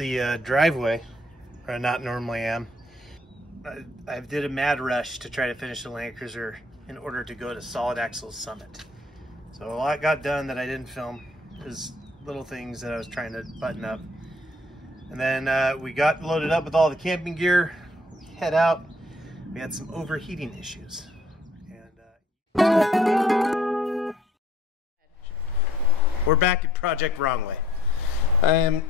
the driveway, where I not normally am. I did a mad rush to try to finish the Land Cruiser in order to go to Solid Axle Summit. So a lot got done that I didn't film. There's little things that I was trying to button up. And then we got loaded up with all the camping gear. We head out. We had some overheating issues. And we're back at Project Wrong Way. I am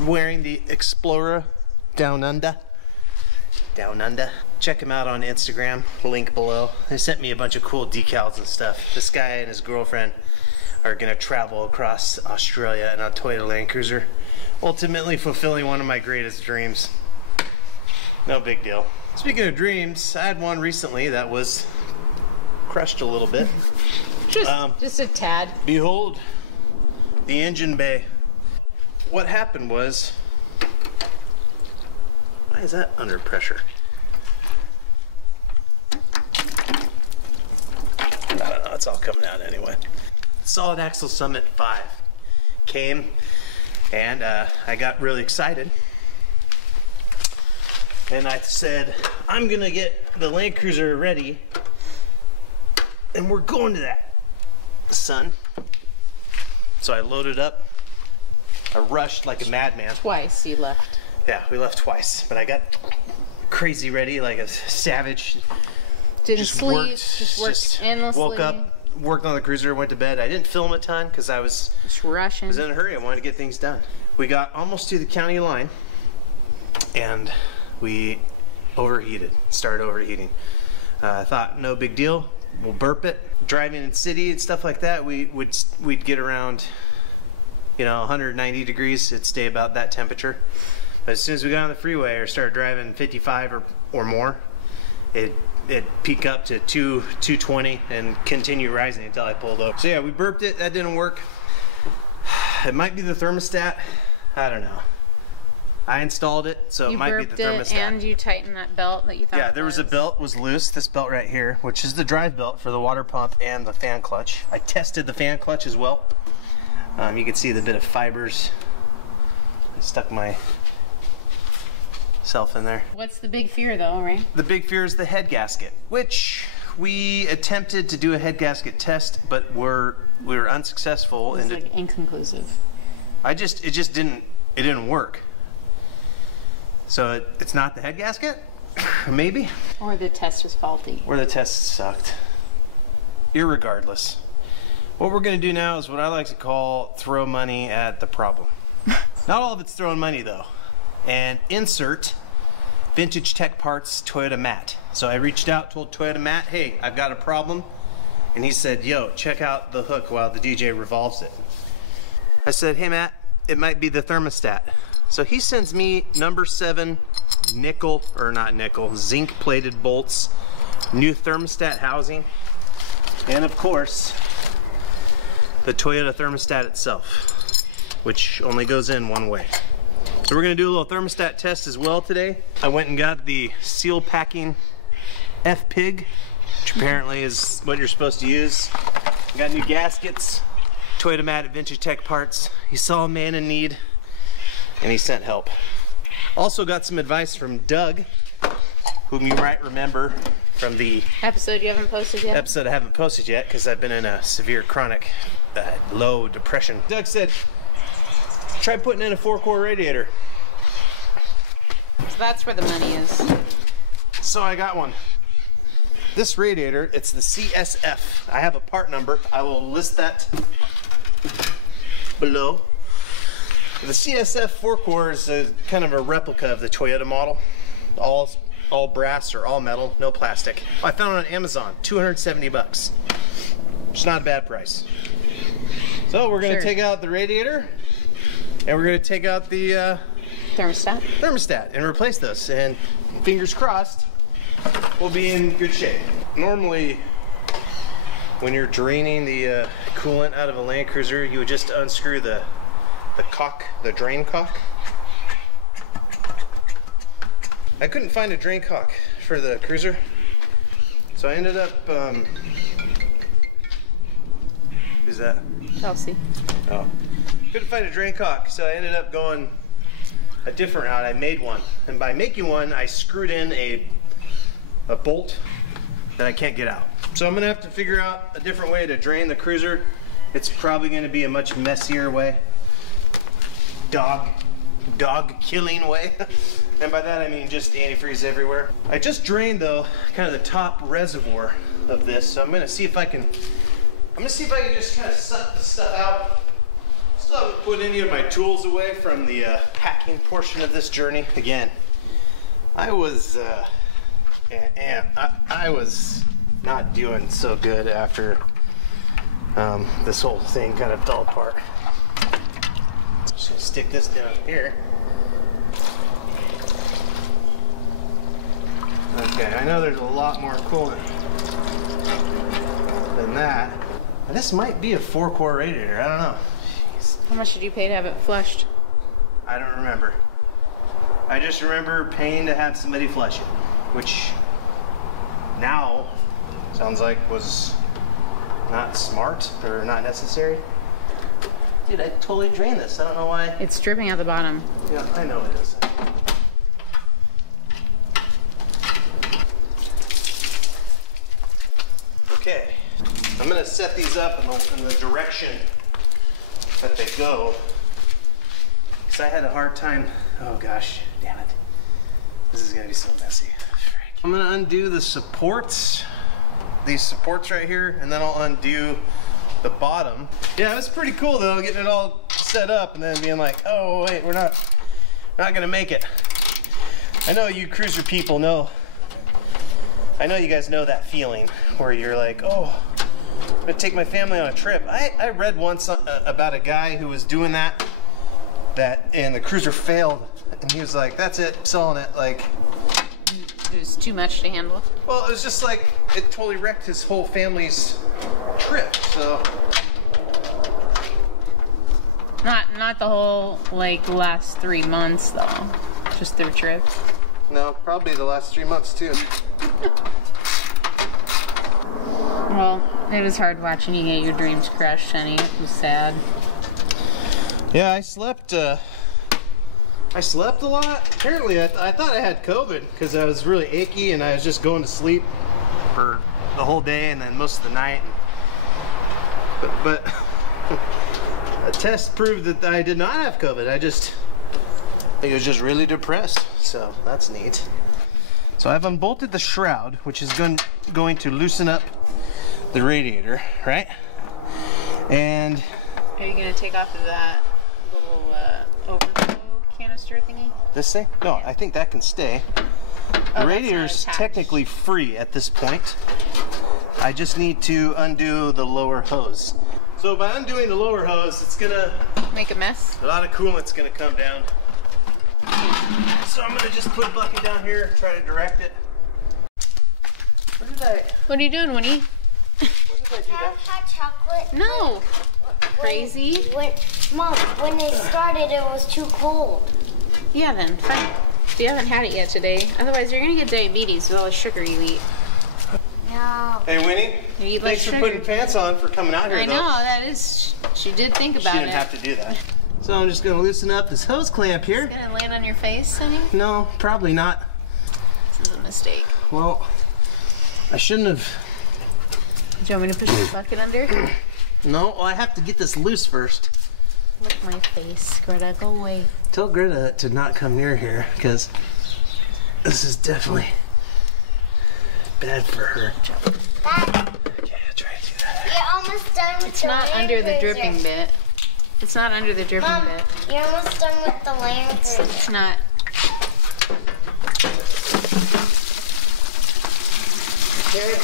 wearing the Explorer Down Under. Down Under. Check him out on Instagram, link below. They sent me a bunch of cool decals and stuff. This guy and his girlfriend are gonna travel across Australia in a Toyota Land Cruiser, ultimately fulfilling one of my greatest dreams. No big deal. Speaking of dreams, I had one recently that was crushed a little bit. Just a tad. Behold, the engine bay. What happened was, why is that under pressure? I don't know, it's all coming out anyway. Solid Axle Summit 5 came, and I got really excited. And I said, I'm gonna get the Land Cruiser ready, and we're going to that, son. So I loaded up. I rushed like a madman. Twice you left. Yeah, we left twice, but I got crazy ready like a savage. Didn't sleep, just worked endlessly. Woke up, worked on the cruiser, went to bed. I didn't film a ton because I was just rushing. I was in a hurry. I wanted to get things done. We got almost to the county line, and we overheated. Started overheating. I thought no big deal. We'll burp it. Driving in city and stuff like that, we'd get around, you know, 190 degrees. It'd stay about that temperature. But as soon as we got on the freeway or started driving 55 or more, it'd peak up to 220 and continue rising until I pulled over. So yeah, we burped it. That didn't work. It might be the thermostat. I don't know. I installed it, so it might be the thermostat. You burped it and you tightened that belt that you thought. Yeah, there was a belt was loose. This belt right here, which is the drive belt for the water pump and the fan clutch. I tested the fan clutch as well. You can see the bit of fibers. I stuck myself in there. What's the big fear though, right? The big fear is the head gasket, which we attempted to do a head gasket test, but we were unsuccessful. It was like inconclusive. It just didn't work. So it's not the head gasket? Maybe? Or the test was faulty. Or the test sucked. Irregardless. What we're gonna do now is what I like to call throw money at the problem. Not all of it's throwing money though. And insert Vintage Tech Parts Toyota Matt. So I reached out, told Toyota Matt, hey, I've got a problem. And he said, yo, check out the hook while the DJ revolves it. I said, hey Matt, it might be the thermostat. So he sends me number 7 nickel, or not nickel, zinc plated bolts, new thermostat housing, and of course, the Toyota thermostat itself, which only goes in one way. So we're gonna do a little thermostat test as well today. I went and got the seal packing F-Pig, which apparently is what you're supposed to use. I got new gaskets, Toyota Matt at Vintage Tech Parts. He saw a man in need, and he sent help. Also got some advice from Doug, whom you might remember from the episode you haven't posted yet. Episode I haven't posted yet because I've been in a severe chronic low depression. Doug said, try putting in a 4-core radiator. So that's where the money is. So I got one. This radiator, it's the CSF. I have a part number. I will list that below. The CSF 4-core is kind of a replica of the Toyota model. All brass or all metal, no plastic. I found it on Amazon, 270 bucks. It's not a bad price. So we're gonna take out the radiator, and we're gonna take out the thermostat and replace this. And fingers crossed, we'll be in good shape. Normally, when you're draining the coolant out of a Land Cruiser, you would just unscrew the cock, the drain cock. I couldn't find a drain cock for the Cruiser, so I ended up, who's that? Chelsea. Oh, couldn't find a drain cock, so I ended up going a different route. I made one, and by making one, I screwed in a bolt that I can't get out. So I'm gonna have to figure out a different way to drain the cruiser. It's probably gonna be a much messier way. Dog killing way. And by that I mean just antifreeze everywhere. I just drained though, kind of the top reservoir of this. So I'm gonna see if I can just kind of suck the stuff out. Still haven't put any of my tools away from the packing portion of this journey. Again, I was not doing so good after this whole thing kind of fell apart. Just gonna stick this down here. Okay, I know there's a lot more coolant than that. This might be a 4-core radiator, I don't know. Jeez. How much did you pay to have it flushed? I don't remember. I just remember paying to have somebody flush it, which now sounds like was not smart or not necessary. Dude, I totally drained this. I don't know why. It's dripping out the bottom. Yeah, I know it is. Okay, I'm gonna set these up in the direction that they go. Because I had a hard time. Oh gosh, damn it. This is gonna be so messy. I'm gonna undo the supports, these supports right here, and then I'll undo the bottom. Yeah, it was pretty cool though, getting it all set up and then being like, oh wait, we're not gonna make it. I know you cruiser people know. I know you guys know that feeling where you're like, oh, I'm gonna take my family on a trip. I read once about a guy who was doing that and the cruiser failed, and he was like, that's it, selling it. Like, It was too much to handle. well, it was just like, it totally wrecked his whole family's trip, so. Not the whole, like, last 3 months, though. Just their trip. No, probably the last 3 months too. Well, it was hard watching you get your dreams crushed, honey. It was sad. Yeah, I slept a lot. Apparently, I thought I had COVID because I was really achy and I was just going to sleep for the whole day and then most of the night. But a test proved that I did not have COVID. I think I was just really depressed. So that's neat. So I've unbolted the shroud, which is going to loosen up the radiator, right? And Are you going to take off of that little overflow canister thingy? this thing? No, I think that can stay. The radiator's technically free at this point. I just need to undo the lower hose. So by undoing the lower hose, it's gonna make a mess. A lot of coolant's gonna come down. So I'm gonna just put a bucket down here and try to direct it. Where did I? What are you doing, Winnie? Where did I do that? Hot chocolate. No. Crazy. Mom, when it started, it was too cold. Yeah, then fine. You haven't had it yet today. Otherwise, you're gonna get diabetes with all the sugar you eat. No. Hey, Winnie. You eat Thanks less for sugar. putting pants on for coming out here. I know that is. She did think about She it. didn't have to do that. So I'm just gonna loosen up this hose clamp here. It's gonna land on your face, honey. No, probably not. This is a mistake. Well, I shouldn't have. Do you want me to push the bucket under? No, well, I have to get this loose first. Look at my face, Greta. Go away. Tell Greta to not come near here, because this is definitely bad for her. Dad, Okay, I'll try to do that. you're almost done with It's the not Land under the Cruiser. dripping bit. It's not under the dripping Mom, bit. you're almost done with the Land Cruiser. It's not. Okay,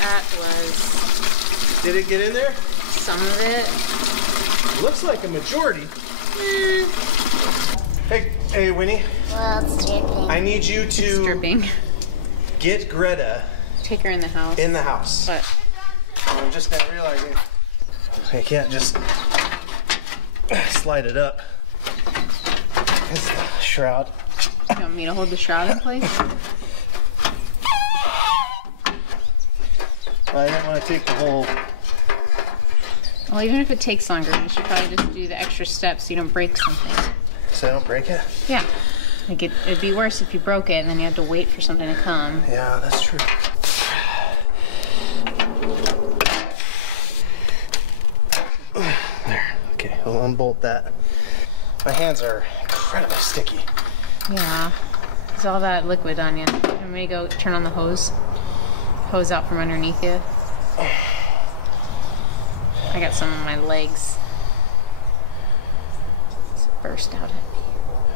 That was did it get in there? some of it. Looks like a majority. Hey, Winnie, Well, it's dripping. I need you It's to dripping. get Greta Take her in the house. in the house. What? I'm just now realizing I can't just slide it up. It's the shroud. You want me to hold the shroud in place? I didn't want to take the whole. Well, even if it takes longer, you should probably just do the extra steps so you don't break something. so I don't break it? Yeah. Like it'd be worse if you broke it and then you had to wait for something to come. Yeah, that's true. There. Okay, we'll unbolt that. My hands are incredibly sticky. Yeah. There's all that liquid on you. Want me to go turn on the hose? Hose out from underneath you. I got some on my legs. It's burst out at me.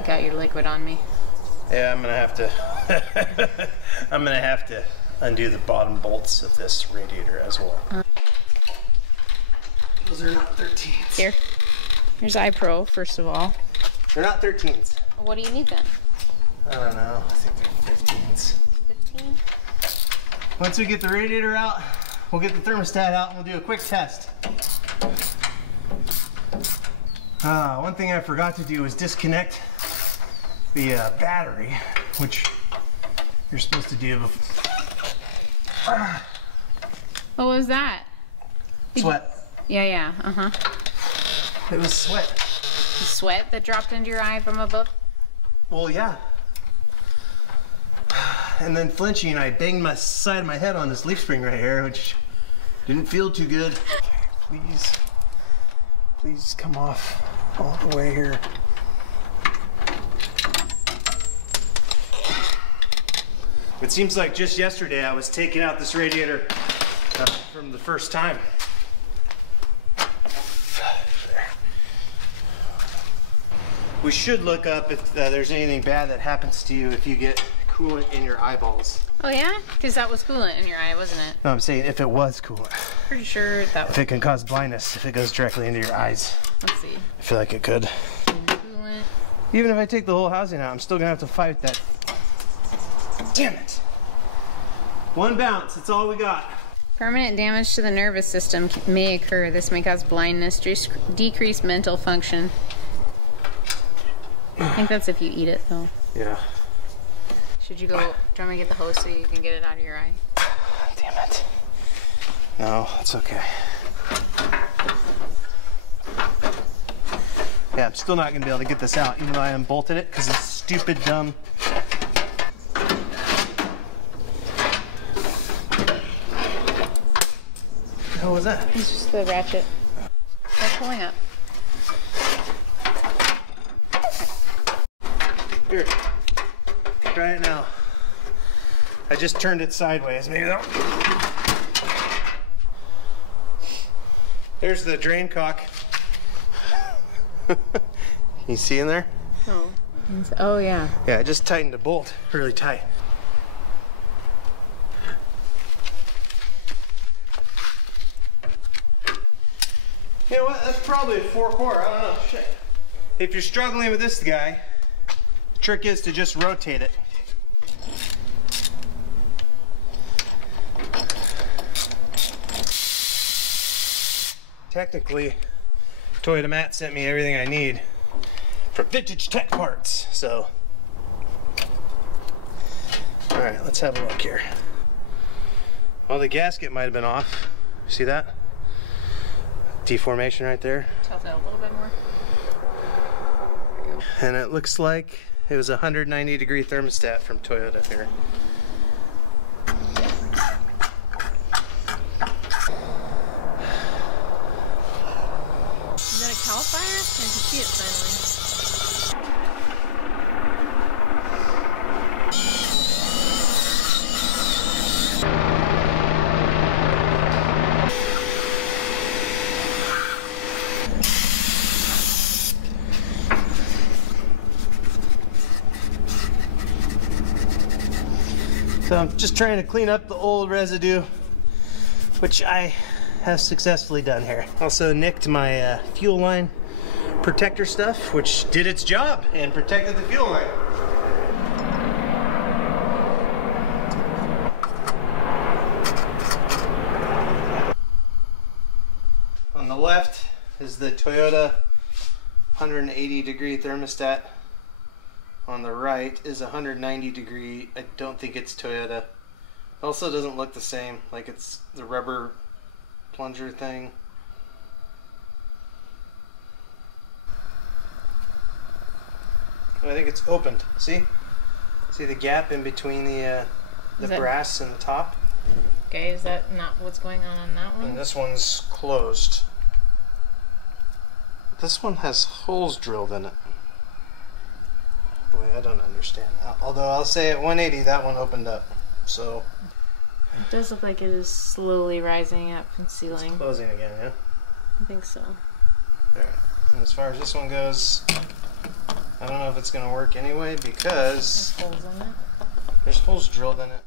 Got your liquid on me. Yeah, I'm gonna have to. I'm gonna have to undo the bottom bolts of this radiator as well. Those are not 13s. Here. Here's iPro, first of all. They're not 13s. What do you need then? I don't know. I think they're 15s. 15? Once we get the radiator out, we'll get the thermostat out and we'll do a quick test. One thing I forgot to do was disconnect the battery, which you're supposed to do. What was that? Sweat. Yeah. It was sweat. The sweat that dropped into your eye from above? Well, yeah. And then flinching, I banged my side of my head on this leaf spring right here, which didn't feel too good. Please come off all the way here. It seems like just yesterday I was taking out this radiator from the first time. We should look up if there's anything bad that happens to you if you get coolant in your eyeballs. Oh yeah? Because that was coolant in your eye, wasn't it? No, I'm saying if it was coolant. Pretty sure that was. If it can cause blindness, if it goes directly into your eyes. Let's see. I feel like it could. Coolant. Even if I take the whole housing out, I'm still gonna have to fight that. Damn it. One bounce, that's all we got. Permanent damage to the nervous system may occur. This may cause blindness, decreased mental function. I think that's if you eat it, though. Yeah. Should you go? Do you want me to get the hose so you can get it out of your eye? Damn it. No, it's okay. Yeah, I'm still not gonna be able to get this out, even though I unbolted it, because it's stupid, dumb. What the hell was that? It's just the ratchet. Start pulling up. Here. Try it now. I just turned it sideways. Maybe that. There's the drain cock. You see in there? Oh. Oh yeah. Yeah, I just tightened the bolt really tight. You know what? That's probably a 4-core. I don't know. Shit. If you're struggling with this guy, the trick is to just rotate it. Technically, Toyota Matt sent me everything I need for vintage tech parts, so. All right, let's have a look here. Well, the gasket might have been off. See that? Deformation right there. Tilt it a little bit more. And it looks like it was a 190-degree thermostat from Toyota here. Is that a Cal Fire? I can see it finally. So I'm just trying to clean up the old residue, which I have successfully done here. Also nicked my fuel line protector stuff, which did its job and protected the fuel line. On the left is the Toyota 180-degree thermostat. On the right is a 190-degree. I don't think it's Toyota. Also doesn't look the same, like it's the rubber plunger thing. but I think it's opened. See? See the gap in between the brass and the top? Okay, is that not what's going on that one? And this one's closed. This one has holes drilled in it. Boy, I don't understand. Although I'll say at 180 that one opened up. So it does look like it is slowly rising up and it's sealing. closing again, yeah? I think so. Alright. And as far as this one goes, I don't know if it's going to work anyway because There's holes in it. there's holes drilled in it.